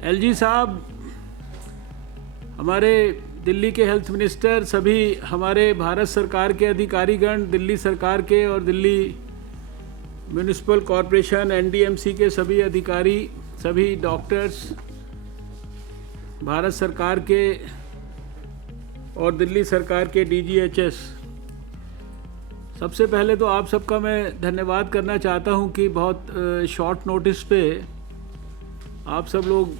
LG साहब, हमारे दिल्ली के हेल्थ मिनिस्टर, सभी हमारे भारत सरकार के अधिकारीगण, दिल्ली सरकार के और दिल्ली म्यूनिसिपल कॉरपोरेशन एनडीएमसी के सभी अधिकारी, सभी डॉक्टर्स, भारत सरकार के और दिल्ली सरकार के डीजीएचएस, सबसे पहले तो आप सबका मैं धन्यवाद करना चाहता हूं कि बहुत शॉर्ट नोटिस पे आप सब लोग,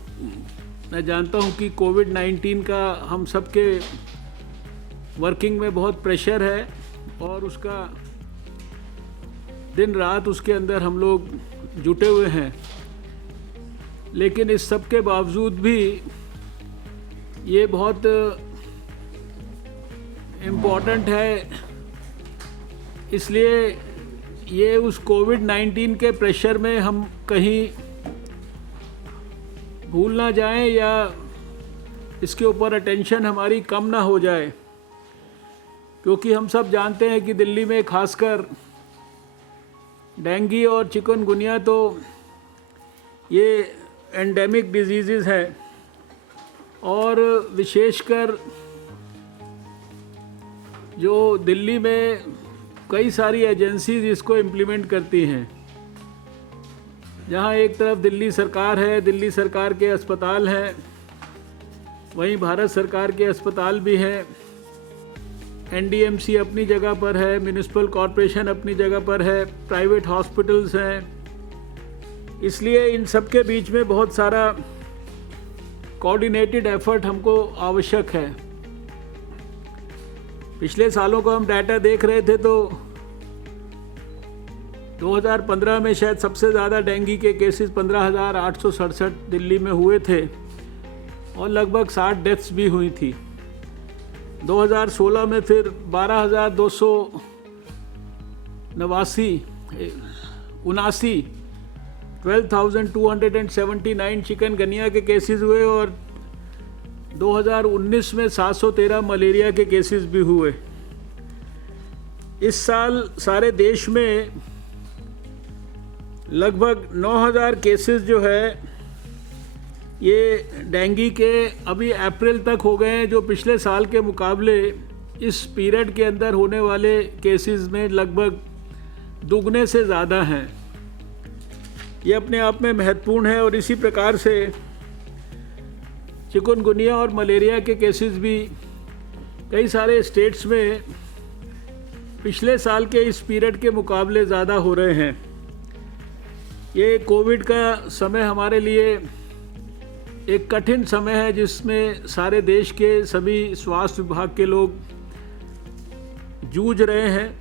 मैं जानता हूं कि कोविड-19 का हम सब के वर्किंग में बहुत प्रेशर है और उसका दिन रात उसके अंदर हम लोग जुटे हुए हैं, लेकिन इस सब के बावजूद भी ये बहुत इम्पोर्टेंट है, इसलिए ये उस कोविड-19 के प्रेशर में हम कहीं भूल ना जाएं या इसके ऊपर अटेंशन हमारी कम ना हो जाए, क्योंकि हम सब जानते हैं कि दिल्ली में खासकर डेंगू और चिकनगुनिया तो ये एंडेमिक डिजीज़ हैं और विशेषकर जो दिल्ली में कई सारी एजेंसीज इसको इम्प्लीमेंट करती हैं, जहाँ एक तरफ दिल्ली सरकार है, दिल्ली सरकार के अस्पताल हैं, वहीं भारत सरकार के अस्पताल भी हैं, एनडीएमसी अपनी जगह पर है, म्यूनिसिपल कॉरपोरेशन अपनी जगह पर है, प्राइवेट हॉस्पिटल्स हैं। इसलिए इन सब के बीच में बहुत सारा कोऑर्डिनेटेड एफर्ट हमको आवश्यक है। पिछले सालों को हम डाटा देख रहे थे तो 2015 में शायद सबसे ज़्यादा डेंगू के केसेस 15,867 दिल्ली में हुए थे और लगभग 60 डेथ्स भी हुई थी। 2016 में फिर 12,279 चिकनगुनिया के केसेस हुए और 2019 में 713 मलेरिया के केसेस भी हुए। इस साल सारे देश में लगभग 9,000 केसेस जो है ये डेंगू के अभी अप्रैल तक हो गए हैं, जो पिछले साल के मुकाबले इस पीरियड के अंदर होने वाले केसेस में लगभग दुगने से ज़्यादा हैं। ये अपने आप में महत्वपूर्ण है और इसी प्रकार से चिकनगुनिया और मलेरिया के केसेस भी कई सारे स्टेट्स में पिछले साल के इस पीरियड के मुकाबले ज़्यादा हो रहे हैं। ये कोविड का समय हमारे लिए एक कठिन समय है, जिसमें सारे देश के सभी स्वास्थ्य विभाग के लोग जूझ रहे हैं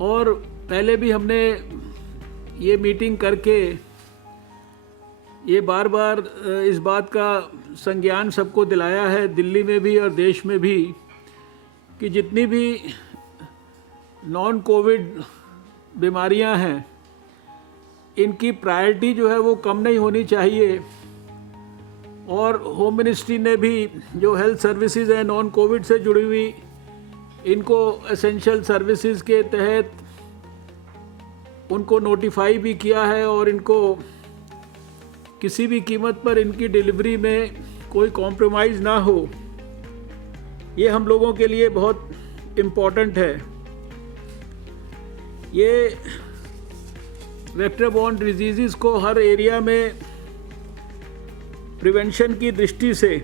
और पहले भी हमने ये मीटिंग करके ये बार बार इस बात का संज्ञान सबको दिलाया है, दिल्ली में भी और देश में भी, कि जितनी भी नॉन कोविड बीमारियां हैं इनकी प्रायोरिटी जो है वो कम नहीं होनी चाहिए। और होम मिनिस्ट्री ने भी जो हेल्थ सर्विसेज हैं नॉन कोविड से जुड़ी हुई, इनको एसेंशियल सर्विसेज के तहत उनको नोटिफाई भी किया है और इनको किसी भी कीमत पर इनकी डिलीवरी में कोई कॉम्प्रोमाइज़ ना हो, ये हम लोगों के लिए बहुत इम्पोर्टेंट है। ये वेक्टर बॉर्न डिजीज़ को हर एरिया में प्रिवेंशन की दृष्टि से,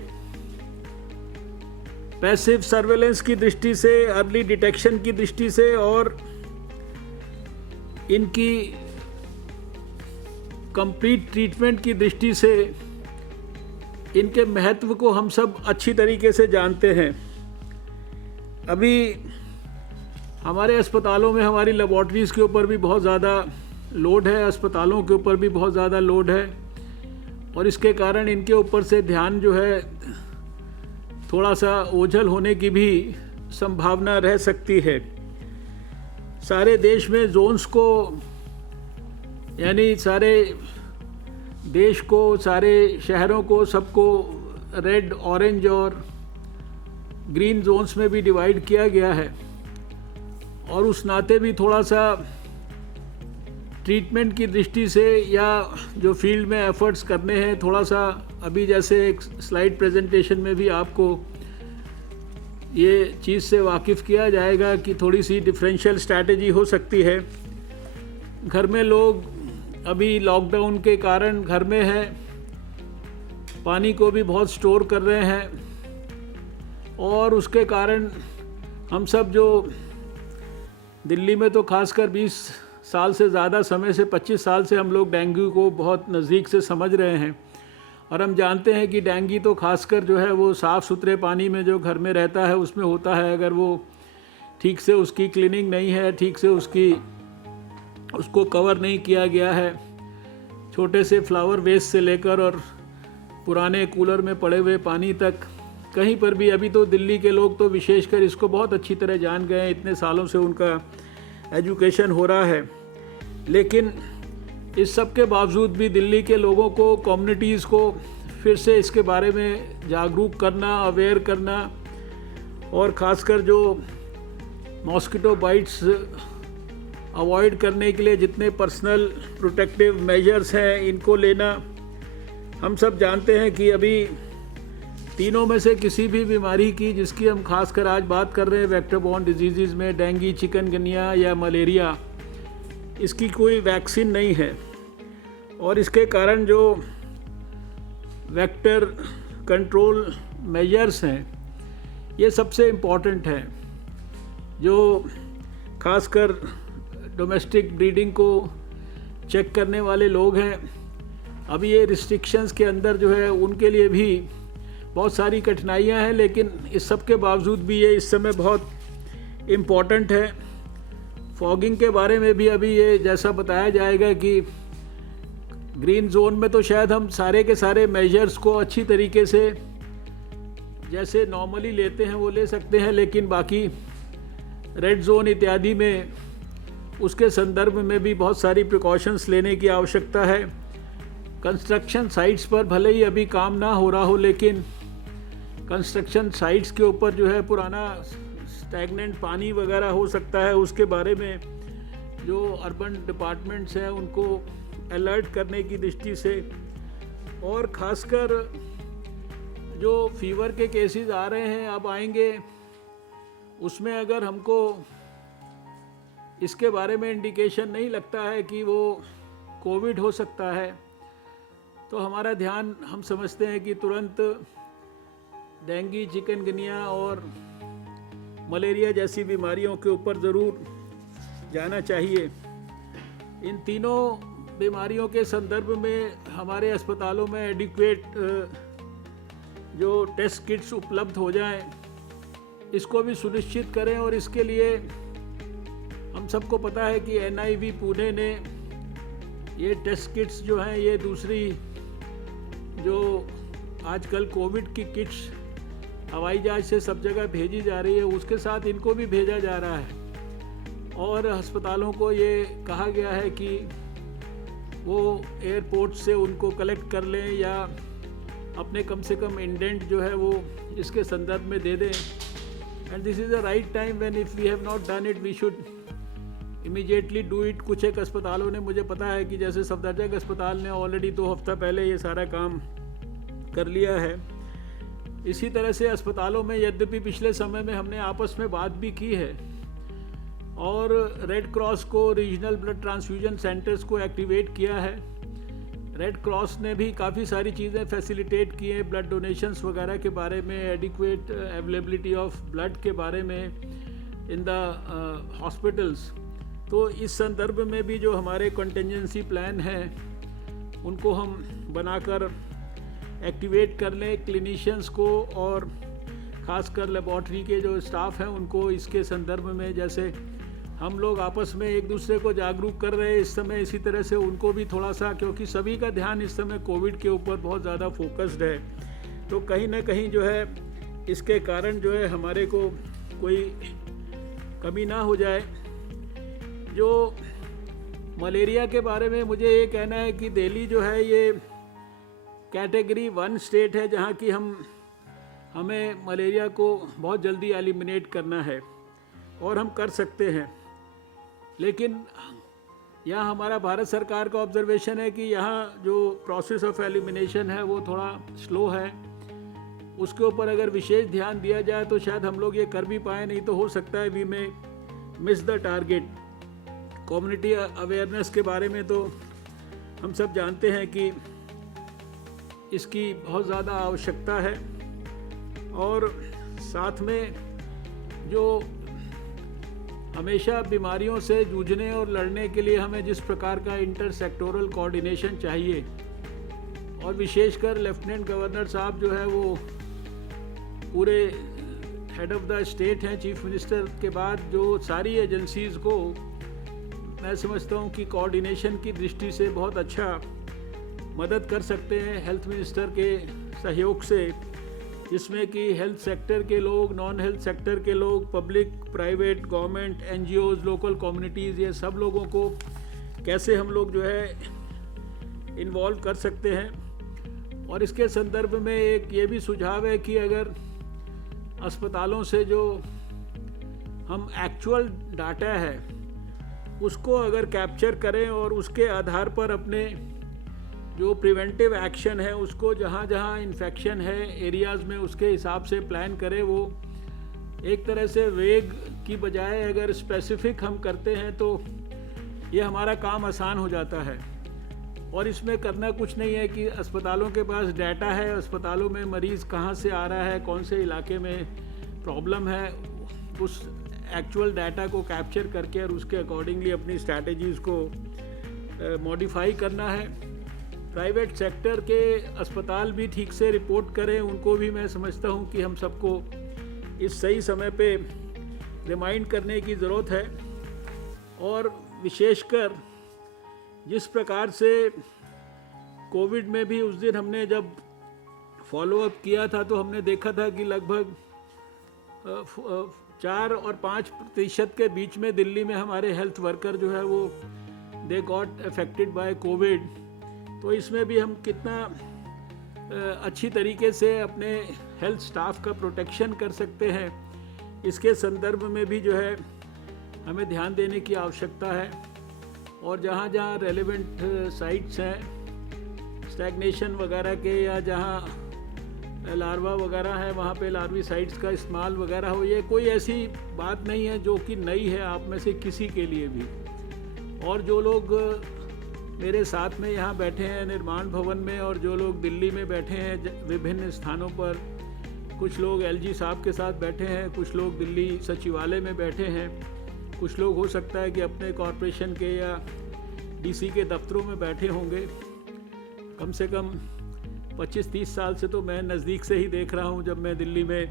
पैसिव सर्वेलेंस की दृष्टि से, अर्ली डिटेक्शन की दृष्टि से और इनकी कंप्लीट ट्रीटमेंट की दृष्टि से इनके महत्व को हम सब अच्छी तरीके से जानते हैं। अभी हमारे अस्पतालों में हमारी लेबॉर्ट्रीज़ के ऊपर भी बहुत ज़्यादा लोड है, अस्पतालों के ऊपर भी बहुत ज़्यादा लोड है और इसके कारण इनके ऊपर से ध्यान जो है थोड़ा सा ओझल होने की भी संभावना रह सकती है। सारे देश में जोन्स को, यानी सारे देश को, सारे शहरों को, सबको रेड, ऑरेंज और ग्रीन जोन्स में भी डिवाइड किया गया है और उस नाते भी थोड़ा सा ट्रीटमेंट की दृष्टि से या जो फील्ड में एफर्ट्स करने हैं, थोड़ा सा अभी जैसे एक स्लाइड प्रेजेंटेशन में भी आपको ये चीज़ से वाकिफ़ किया जाएगा कि थोड़ी सी डिफरेंशियल स्ट्रैटेजी हो सकती है। घर में लोग अभी लॉकडाउन के कारण घर में हैं, पानी को भी बहुत स्टोर कर रहे हैं और उसके कारण हम सब जो दिल्ली में तो खासकर 20 साल से ज़्यादा समय से 25 साल से हम लोग डेंगू को बहुत नज़दीक से समझ रहे हैं और हम जानते हैं कि डेंगू तो खासकर जो है वो साफ़ सुथरे पानी में जो घर में रहता है उसमें होता है। अगर वो ठीक से उसकी क्लीनिंग नहीं है, ठीक से उसको कवर नहीं किया गया है, छोटे से फ्लावर वेस्ट से लेकर और पुराने कूलर में पड़े हुए पानी तक, कहीं पर भी अभी तो दिल्ली के लोग तो विशेषकर इसको बहुत अच्छी तरह जान गए हैं, इतने सालों से उनका एजुकेशन हो रहा है। लेकिन इस सब के बावजूद भी दिल्ली के लोगों को, कम्युनिटीज़ को फिर से इसके बारे में जागरूक करना, अवेयर करना और ख़ासकर जो मॉस्किटो बाइट्स अवॉइड करने के लिए जितने पर्सनल प्रोटेक्टिव मेजर्स हैं इनको लेना। हम सब जानते हैं कि अभी तीनों में से किसी भी बीमारी की जिसकी हम खासकर आज बात कर रहे हैं वेक्टर बॉर्न डिजीज़ में, डेंगू, चिकनगुनिया या मलेरिया, इसकी कोई वैक्सीन नहीं है और इसके कारण जो वेक्टर कंट्रोल मेजर्स हैं ये सबसे इम्पॉर्टेंट हैं। जो खासकर डोमेस्टिक ब्रीडिंग को चेक करने वाले लोग हैं, अभी ये रिस्ट्रिक्शंस के अंदर जो है उनके लिए भी बहुत सारी कठिनाइयां हैं, लेकिन इस सब के बावजूद भी ये इस समय बहुत इम्पॉर्टेंट है। फॉगिंग के बारे में भी अभी ये जैसा बताया जाएगा कि ग्रीन जोन में तो शायद हम सारे के सारे मेजर्स को अच्छी तरीके से जैसे नॉर्मली लेते हैं वो ले सकते हैं, लेकिन बाकी रेड जोन इत्यादि में उसके संदर्भ में भी बहुत सारी प्रिकॉशंस लेने की आवश्यकता है। कंस्ट्रक्शन साइट्स पर भले ही अभी काम ना हो रहा हो, लेकिन कंस्ट्रक्शन साइट्स के ऊपर जो है पुराना स्टैगनेंट पानी वगैरह हो सकता है, उसके बारे में जो अर्बन डिपार्टमेंट्स हैं उनको अलर्ट करने की दृष्टि से, और ख़ासकर जो फीवर के केसेस आ रहे हैं, अब आएंगे, उसमें अगर हमको इसके बारे में इंडिकेशन नहीं लगता है कि वो कोविड हो सकता है, तो हमारा ध्यान, हम समझते हैं कि तुरंत डेंगू, चिकनगुनिया और मलेरिया जैसी बीमारियों के ऊपर ज़रूर जाना चाहिए। इन तीनों बीमारियों के संदर्भ में हमारे अस्पतालों में एडिक्वेट जो टेस्ट किट्स उपलब्ध हो जाएं, इसको भी सुनिश्चित करें। और इसके लिए हम सबको पता है कि NIV पुणे ने ये टेस्ट किट्स जो हैं, ये दूसरी जो आजकल कोविड की किट्स हवाई जहाज से सब जगह भेजी जा रही है, उसके साथ इनको भी भेजा जा रहा है। और अस्पतालों को ये कहा गया है कि वो एयरपोर्ट से उनको कलेक्ट कर लें या अपने कम से कम इंडेंट जो है वो इसके संदर्भ में दे दें। And this is the right time when if we have not done it we should immediately do it. कुछ एक अस्पतालों ने, मुझे पता है कि जैसे सफदरजंग अस्पताल ने ऑलरेडी 2 हफ्ता पहले ये सारा काम कर लिया है। इसी तरह से अस्पतालों में यद्यपि पिछले समय में हमने आपस में बात भी की है और रेड क्रॉस को, रीजनल ब्लड ट्रांसफ्यूजन सेंटर्स को एक्टिवेट किया है। रेड क्रॉस ने भी काफ़ी सारी चीज़ें फैसिलिटेट की हैं, ब्लड डोनेशंस वगैरह के बारे में, एडिक्वेट अवेलेबिलिटी ऑफ ब्लड के बारे में इन द हॉस्पिटल्स। तो इस संदर्भ में भी जो हमारे कंटिजेंसी प्लान हैं उनको हम बनाकर एक्टिवेट कर लें, क्लिनिशियंस को और ख़ासकर लेबॉर्ट्री के जो स्टाफ हैं उनको इसके संदर्भ में, जैसे हम लोग आपस में एक दूसरे को जागरूक कर रहे हैं इस समय, इसी तरह से उनको भी थोड़ा सा, क्योंकि सभी का ध्यान इस समय कोविड के ऊपर बहुत ज़्यादा फोकस्ड है, तो कहीं ना कहीं जो है इसके कारण जो है हमारे को कोई कमी ना हो जाए। जो मलेरिया के बारे में मुझे ये कहना है कि दिल्ली जो है ये कैटेगरी 1 स्टेट है जहाँ की हमें मलेरिया को बहुत जल्दी एलिमिनेट करना है और हम कर सकते हैं। लेकिन यहाँ हमारा भारत सरकार का ऑब्जर्वेशन है कि यहाँ जो प्रोसेस ऑफ एलिमिनेशन है वो थोड़ा स्लो है। उसके ऊपर अगर विशेष ध्यान दिया जाए तो शायद हम लोग ये कर भी पाए, नहीं तो हो सकता है वी में miss the target. Community awareness के बारे में तो हम सब जानते हैं कि इसकी बहुत ज़्यादा आवश्यकता है, और साथ में जो हमेशा बीमारियों से जूझने और लड़ने के लिए हमें जिस प्रकार का इंटर सेक्टोरल कोऑर्डिनेशन चाहिए, और विशेषकर लेफ्टिनेंट गवर्नर साहब जो है वो पूरे हेड ऑफ़ द स्टेट हैं, चीफ मिनिस्टर के बाद जो सारी एजेंसीज़ को मैं समझता हूँ कि कोऑर्डिनेशन की दृष्टि से बहुत अच्छा मदद कर सकते हैं हेल्थ मिनिस्टर के सहयोग से, जिसमें कि हेल्थ सेक्टर के लोग, नॉन हेल्थ सेक्टर के लोग, public, private, government, NGOs, local communities, ये सब लोगों को कैसे हम लोग जो है इन्वॉल्व कर सकते हैं। और इसके संदर्भ में एक ये भी सुझाव है कि अगर अस्पतालों से जो हम एक्चुअल डाटा है उसको अगर कैप्चर करें और उसके आधार पर अपने जो प्रिवेंटिव एक्शन है उसको जहाँ जहाँ इन्फेक्शन है एरियाज़ में उसके हिसाब से प्लान करें, वो एक तरह से वेग की बजाय अगर स्पेसिफिक हम करते हैं तो ये हमारा काम आसान हो जाता है। और इसमें करना कुछ नहीं है कि अस्पतालों के पास डाटा है, अस्पतालों में मरीज़ कहाँ से आ रहा है, कौन से इलाके में प्रॉब्लम है, उस एक्चुअल डाटा को कैप्चर करके और उसके अकॉर्डिंगली अपनी स्ट्रैटेजीज़ को मॉडिफाई करना है। प्राइवेट सेक्टर के अस्पताल भी ठीक से रिपोर्ट करें, उनको भी मैं समझता हूँ कि हम सबको इस सही समय पे रिमाइंड करने की ज़रूरत है। और विशेषकर जिस प्रकार से कोविड में भी उस दिन हमने जब फॉलोअप किया था तो हमने देखा था कि लगभग 4 और 5% के बीच में दिल्ली में हमारे हेल्थ वर्कर जो है वो they got affected by Covid. तो इसमें भी हम कितना अच्छी तरीके से अपने हेल्थ स्टाफ का प्रोटेक्शन कर सकते हैं, इसके संदर्भ में भी जो है हमें ध्यान देने की आवश्यकता है। और जहाँ जहाँ रेलेवेंट साइट्स हैं स्टैग्नेशन वगैरह के, या जहाँ लार्वा वगैरह है वहाँ पे लार्वी साइट्स का इस्तेमाल वगैरह हो, ये कोई ऐसी बात नहीं है जो कि नई है आप में से किसी के लिए भी। और जो लोग मेरे साथ में यहाँ बैठे हैं निर्माण भवन में, और जो लोग दिल्ली में बैठे हैं विभिन्न स्थानों पर, कुछ लोग एलजी साहब के साथ बैठे हैं, कुछ लोग दिल्ली सचिवालय में बैठे हैं, कुछ लोग हो सकता है कि अपने कॉरपोरेशन के या डीसी के दफ्तरों में बैठे होंगे। कम से कम 25-30 साल से तो मैं नज़दीक से ही देख रहा हूँ। जब मैं दिल्ली में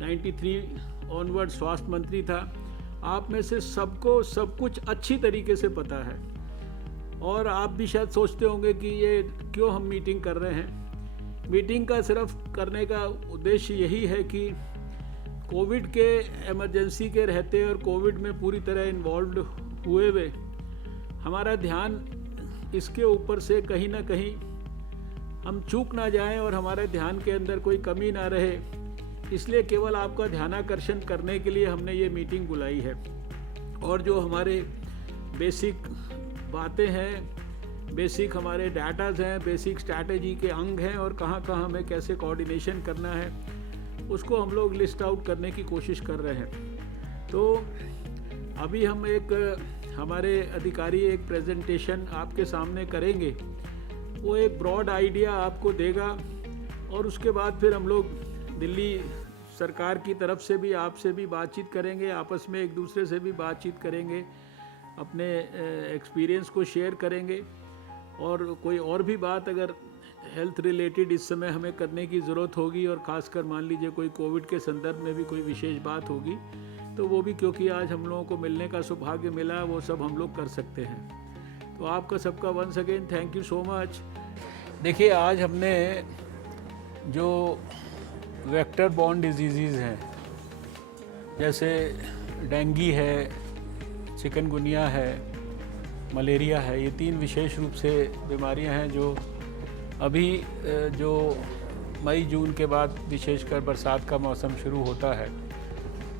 93 ऑनवर्ड स्वास्थ्य मंत्री था, आप में से सबको सब कुछ अच्छी तरीके से पता है। और आप भी शायद सोचते होंगे कि ये क्यों हम मीटिंग कर रहे हैं। मीटिंग का सिर्फ करने का उद्देश्य यही है कि कोविड के इमरजेंसी के रहते और कोविड में पूरी तरह इन्वॉल्व हुए हुए हमारा ध्यान इसके ऊपर से कहीं ना कहीं हम चूक ना जाएं और हमारे ध्यान के अंदर कोई कमी ना रहे, इसलिए केवल आपका ध्यानाकर्षण करने के लिए हमने ये मीटिंग बुलाई है। और जो हमारे बेसिक बातें हैं, बेसिक हमारे डाटाज हैं, बेसिक स्ट्रैटेजी के अंग हैं, और कहाँ कहाँ हमें कैसे कोऑर्डिनेशन करना है उसको हम लोग लिस्ट आउट करने की कोशिश कर रहे हैं। तो अभी हम हमारे अधिकारी एक प्रेजेंटेशन आपके सामने करेंगे, वो एक ब्रॉड आइडिया आपको देगा, और उसके बाद फिर हम लोग दिल्ली सरकार की तरफ से भी आपसे भी बातचीत करेंगे, आपस में एक दूसरे से भी बातचीत करेंगे, अपने एक्सपीरियंस को शेयर करेंगे। और कोई और भी बात अगर हेल्थ रिलेटेड इस समय हमें करने की ज़रूरत होगी, और ख़ासकर मान लीजिए कोई कोविड के संदर्भ में भी कोई विशेष बात होगी, तो वो भी क्योंकि आज हम लोगों को मिलने का सौभाग्य मिला, वो सब हम लोग कर सकते हैं। तो आपका सबका once again thank you so much. देखिए, आज हमने जो वेक्टर बॉर्न डिजीज़ हैं, जैसे डेंगू है, चिकनगुनिया है, मलेरिया है, ये 3 विशेष रूप से बीमारियां हैं जो अभी जो मई जून के बाद विशेषकर बरसात का मौसम शुरू होता है,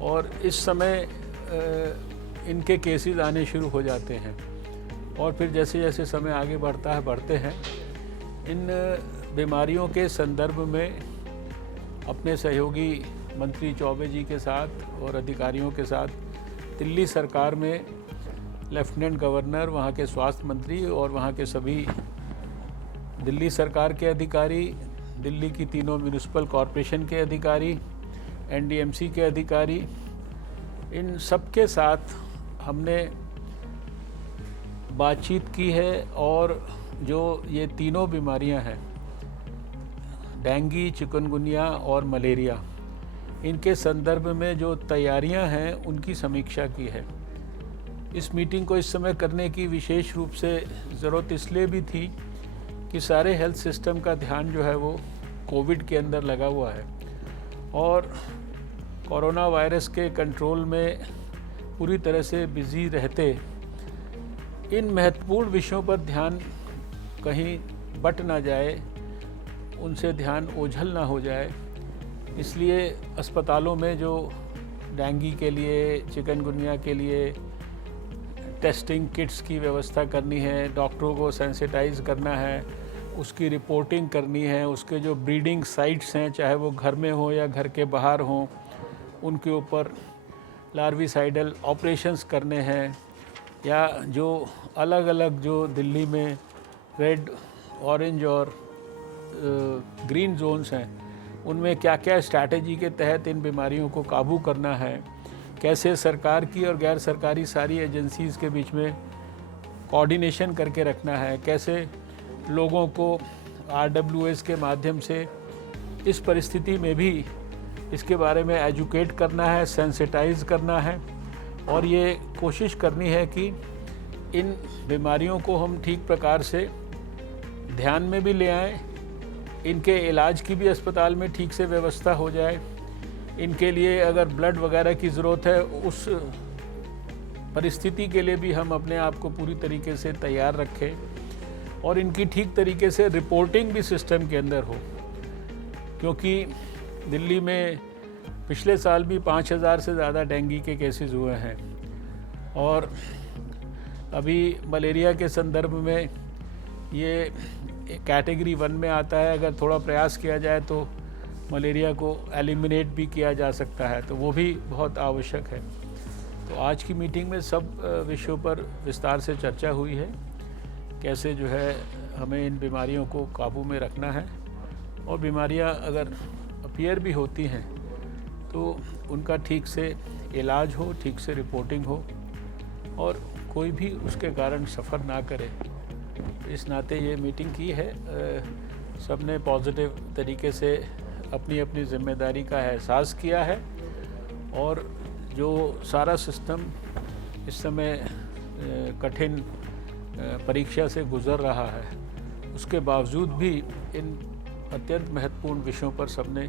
और इस समय इनके केसेस आने शुरू हो जाते हैं। और फिर जैसे जैसे समय आगे बढ़ते हैं, इन बीमारियों के संदर्भ में अपने सहयोगी मंत्री चौबे जी के साथ और अधिकारियों के साथ दिल्ली सरकार में लेफ्टिनेंट गवर्नर, वहाँ के स्वास्थ्य मंत्री और वहाँ के सभी दिल्ली सरकार के अधिकारी, दिल्ली की तीनों म्यूनिसिपल कॉरपोरेशन के अधिकारी, एनडीएमसी के अधिकारी, इन सब के साथ हमने बातचीत की है। और जो ये तीनों बीमारियां हैं, डेंगू, चिकनगुनिया और मलेरिया, इनके संदर्भ में जो तैयारियां हैं उनकी समीक्षा की है। इस मीटिंग को इस समय करने की विशेष रूप से ज़रूरत इसलिए भी थी कि सारे हेल्थ सिस्टम का ध्यान जो है वो कोविड के अंदर लगा हुआ है और कोरोना वायरस के कंट्रोल में पूरी तरह से बिजी रहते इन महत्वपूर्ण विषयों पर ध्यान कहीं बट ना जाए, उनसे ध्यान ओझल ना हो जाए, इसलिए अस्पतालों में जो डेंगू के लिए, चिकनगुनिया के लिए टेस्टिंग किट्स की व्यवस्था करनी है, डॉक्टरों को सेंसिटाइज करना है, उसकी रिपोर्टिंग करनी है, उसके जो ब्रीडिंग साइट्स हैं, चाहे वो घर में हो या घर के बाहर हों, उनके ऊपर लार्विसाइडल ऑपरेशंस करने हैं, या जो अलग अलग जो दिल्ली में रेड, ऑरेंज और ग्रीन जोन्स हैं, उनमें क्या क्या स्ट्रैटेजी के तहत इन बीमारियों को काबू करना है, कैसे सरकार की और गैर सरकारी सारी एजेंसीज़ के बीच में कोऑर्डिनेशन करके रखना है, कैसे लोगों को RWS के माध्यम से इस परिस्थिति में भी इसके बारे में एजुकेट करना है, सेंसिटाइज करना है और ये कोशिश करनी है कि इन बीमारियों को हम ठीक प्रकार से ध्यान में भी ले आएँ, इनके इलाज की भी अस्पताल में ठीक से व्यवस्था हो जाए, इनके लिए अगर ब्लड वगैरह की ज़रूरत है उस परिस्थिति के लिए भी हम अपने आप को पूरी तरीके से तैयार रखें और इनकी ठीक तरीके से रिपोर्टिंग भी सिस्टम के अंदर हो, क्योंकि दिल्ली में पिछले साल भी 5000 से ज़्यादा डेंगू के केसेस हुए हैं और अभी मलेरिया के संदर्भ में ये कैटेगरी 1 में आता है। अगर थोड़ा प्रयास किया जाए तो मलेरिया को एलिमिनेट भी किया जा सकता है, तो वो भी बहुत आवश्यक है। तो आज की मीटिंग में सब विषयों पर विस्तार से चर्चा हुई है, कैसे जो है हमें इन बीमारियों को काबू में रखना है और बीमारियां अगर अपीयर भी होती हैं तो उनका ठीक से इलाज हो, ठीक से रिपोर्टिंग हो और कोई भी उसके कारण सफ़र ना करे। इस नाते ये मीटिंग की है, सबने पॉजिटिव तरीके से अपनी अपनी जिम्मेदारी का एहसास किया है और जो सारा सिस्टम इस समय कठिन परीक्षा से गुज़र रहा है, उसके बावजूद भी इन अत्यंत महत्वपूर्ण विषयों पर सबने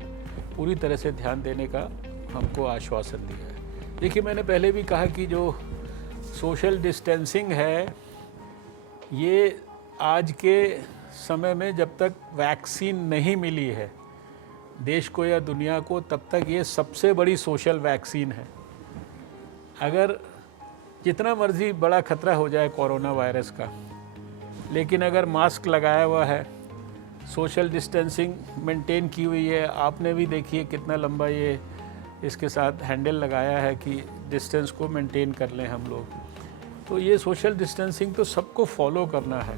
पूरी तरह से ध्यान देने का हमको आश्वासन दिया है। देखिए, मैंने पहले भी कहा कि जो सोशल डिस्टेंसिंग है, ये आज के समय में जब तक वैक्सीन नहीं मिली है देश को या दुनिया को, तब तक ये सबसे बड़ी सोशल वैक्सीन है। अगर जितना मर्जी बड़ा खतरा हो जाए कोरोना वायरस का, लेकिन अगर मास्क लगाया हुआ है, सोशल डिस्टेंसिंग मेंटेन की हुई है, आपने भी देखिए कितना लंबा ये इसके साथ हैंडल लगाया है कि डिस्टेंस को मेंटेन कर लें हम लोग, तो ये सोशल डिस्टेंसिंग तो सबको फॉलो करना है।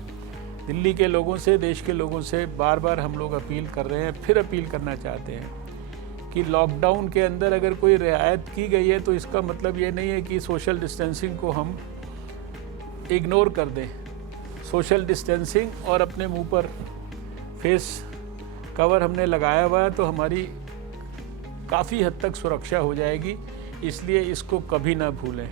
दिल्ली के लोगों से, देश के लोगों से बार बार हम लोग अपील कर रहे हैं, फिर अपील करना चाहते हैं कि लॉकडाउन के अंदर अगर कोई रियायत की गई है तो इसका मतलब ये नहीं है कि सोशल डिस्टेंसिंग को हम इग्नोर कर दें। सोशल डिस्टेंसिंग और अपने मुंह पर फेस कवर हमने लगाया हुआ है तो हमारी काफ़ी हद तक सुरक्षा हो जाएगी, इसलिए इसको कभी ना भूलें।